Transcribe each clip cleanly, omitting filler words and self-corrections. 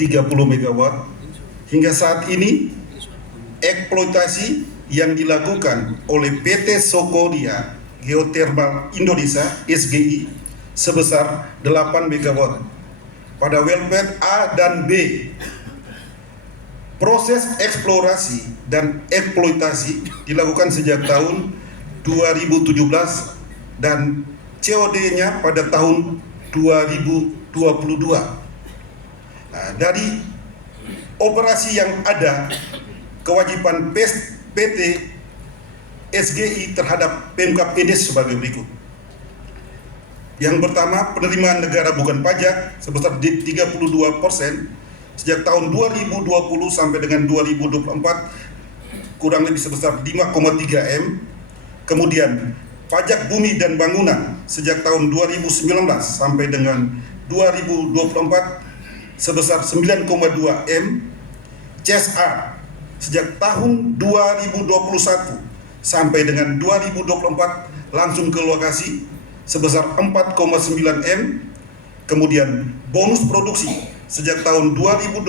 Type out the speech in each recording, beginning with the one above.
30 megawatt. Hingga saat ini eksploitasi yang dilakukan oleh PT Sokodia Geothermal Indonesia (SGI) sebesar 8 megawatt pada wellpad A dan B. Proses eksplorasi dan eksploitasi dilakukan sejak tahun 2017 dan COD-nya pada tahun 2022. Dari operasi yang ada, kewajiban PT SGI terhadap Pemkab ND sebagai berikut. Yang pertama, penerimaan negara bukan pajak sebesar 32% sejak tahun 2020 sampai dengan 2024 kurang lebih sebesar 5,3 M. Kemudian pajak bumi dan bangunan sejak tahun 2019 sampai dengan 2024 sebesar 9,2 M. CSR sejak tahun 2021 sampai dengan 2024 langsung ke lokasi sebesar 4,9 M. Kemudian bonus produksi sejak tahun 2022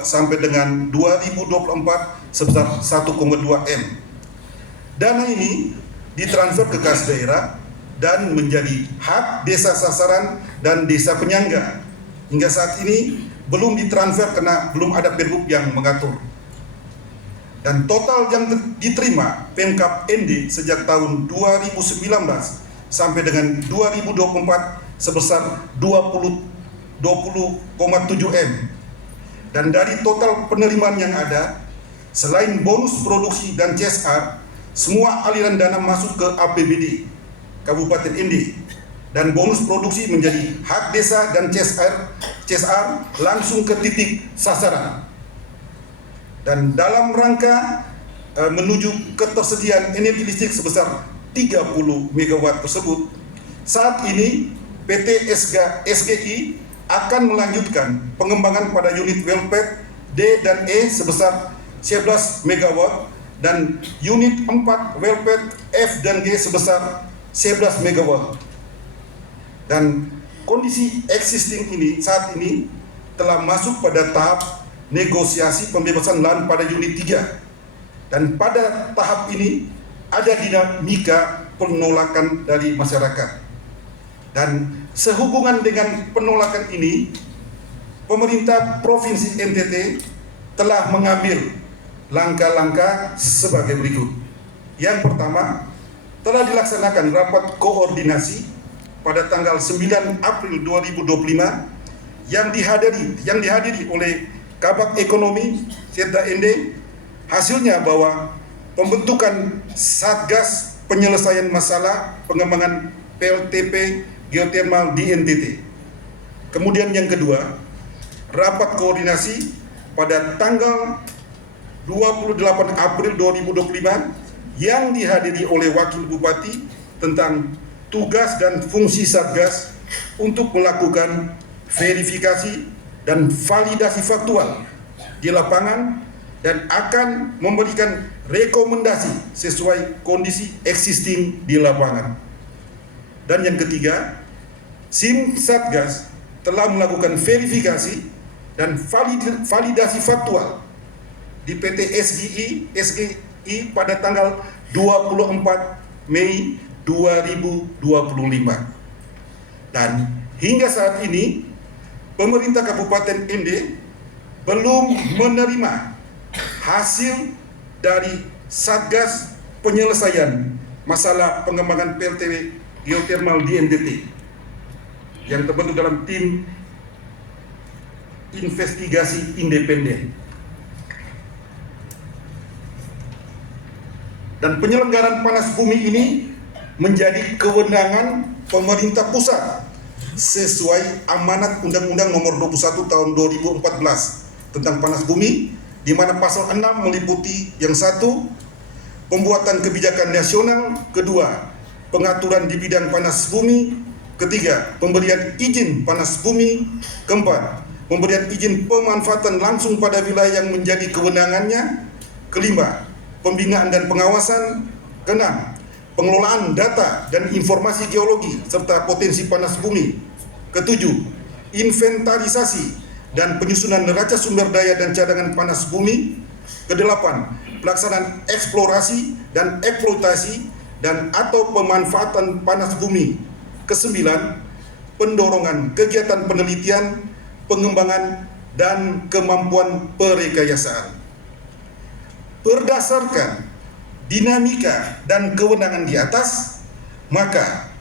sampai dengan 2024 sebesar 1,2 M. Dana ini ditransfer ke kas daerah dan menjadi hak desa sasaran dan desa penyangga. Hingga saat ini belum ditransfer karena belum ada pergub yang mengatur. Dan total yang diterima Pemkab ND sejak tahun 2019 sampai dengan 2024 sebesar 20,7 M. Dan dari total penerimaan yang ada, selain bonus produksi dan CSR, semua aliran dana masuk ke APBD Kabupaten ND, dan bonus produksi menjadi hak desa dan CSR langsung ke titik sasaran. Dan dalam rangka menuju ketersediaan energi listrik sebesar 30 megawatt tersebut, saat ini PT SGI akan melanjutkan pengembangan pada unit wellpad D dan E sebesar 11 megawatt dan unit 4 wellpad F dan G sebesar 11 megawatt. Dan kondisi existing ini saat ini telah masuk pada tahap negosiasi pembebasan lahan pada unit 3. Dan pada tahap ini ada dinamika penolakan dari masyarakat. Dan sehubungan dengan penolakan ini, pemerintah Provinsi NTT telah mengambil langkah-langkah sebagai berikut. Yang pertama, telah dilaksanakan rapat koordinasi pada tanggal 9 April 2025 yang dihadiri oleh Kabag Ekonomi Serta ND. Hasilnya bahwa pembentukan Satgas Penyelesaian Masalah Pengembangan PLTP Geothermal di NTT. Kemudian yang kedua, rapat koordinasi pada tanggal 28 April 2025 yang dihadiri oleh Wakil Bupati tentang tugas dan fungsi Satgas untuk melakukan verifikasi dan validasi faktual di lapangan dan akan memberikan rekomendasi sesuai kondisi existing di lapangan. Dan yang ketiga, tim Satgas telah melakukan verifikasi dan validasi faktual di PT SGI pada tanggal 24 Mei 2025. Dan hingga saat ini pemerintah Kabupaten ND belum menerima hasil dari Satgas Penyelesaian Masalah Pengembangan PLTP Geothermal di NTT yang terbentuk dalam tim investigasi independen. Dan penyelenggaraan panas bumi ini menjadi kewenangan pemerintah pusat sesuai amanat Undang-Undang Nomor 21 Tahun 2014 tentang panas bumi, di mana pasal 6 meliputi yang satu, pembuatan kebijakan nasional, kedua, pengaturan di bidang panas bumi, ketiga, pemberian izin panas bumi, keempat, pemberian izin pemanfaatan langsung pada wilayah yang menjadi kewenangannya, kelima, pembinaan dan pengawasan, keenam, pengelolaan data dan informasi geologi serta potensi panas bumi, ketujuh, inventarisasi dan penyusunan neraca sumber daya dan cadangan panas bumi. Kedelapan, pelaksanaan eksplorasi dan eksploitasi dan atau pemanfaatan panas bumi. Kesembilan, pendorongan kegiatan penelitian, pengembangan, dan kemampuan perekayasaan. Berdasarkan dinamika dan kewenangan di atas, maka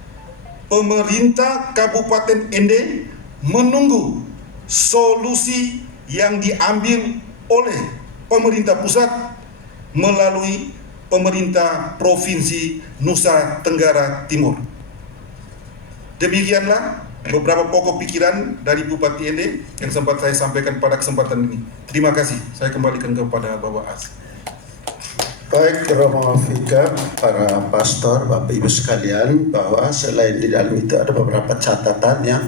pemerintah Kabupaten Ende menunggu solusi yang diambil oleh pemerintah pusat melalui pemerintah Provinsi Nusa Tenggara Timur. Demikianlah beberapa pokok pikiran dari Bupati Ende yang sempat saya sampaikan pada kesempatan ini. Terima kasih. Saya kembalikan kepada Bapak As. Baik, Romo Fikar, para pastor, Bapak Ibu sekalian, bahwa selain di dalam itu ada beberapa catatan yang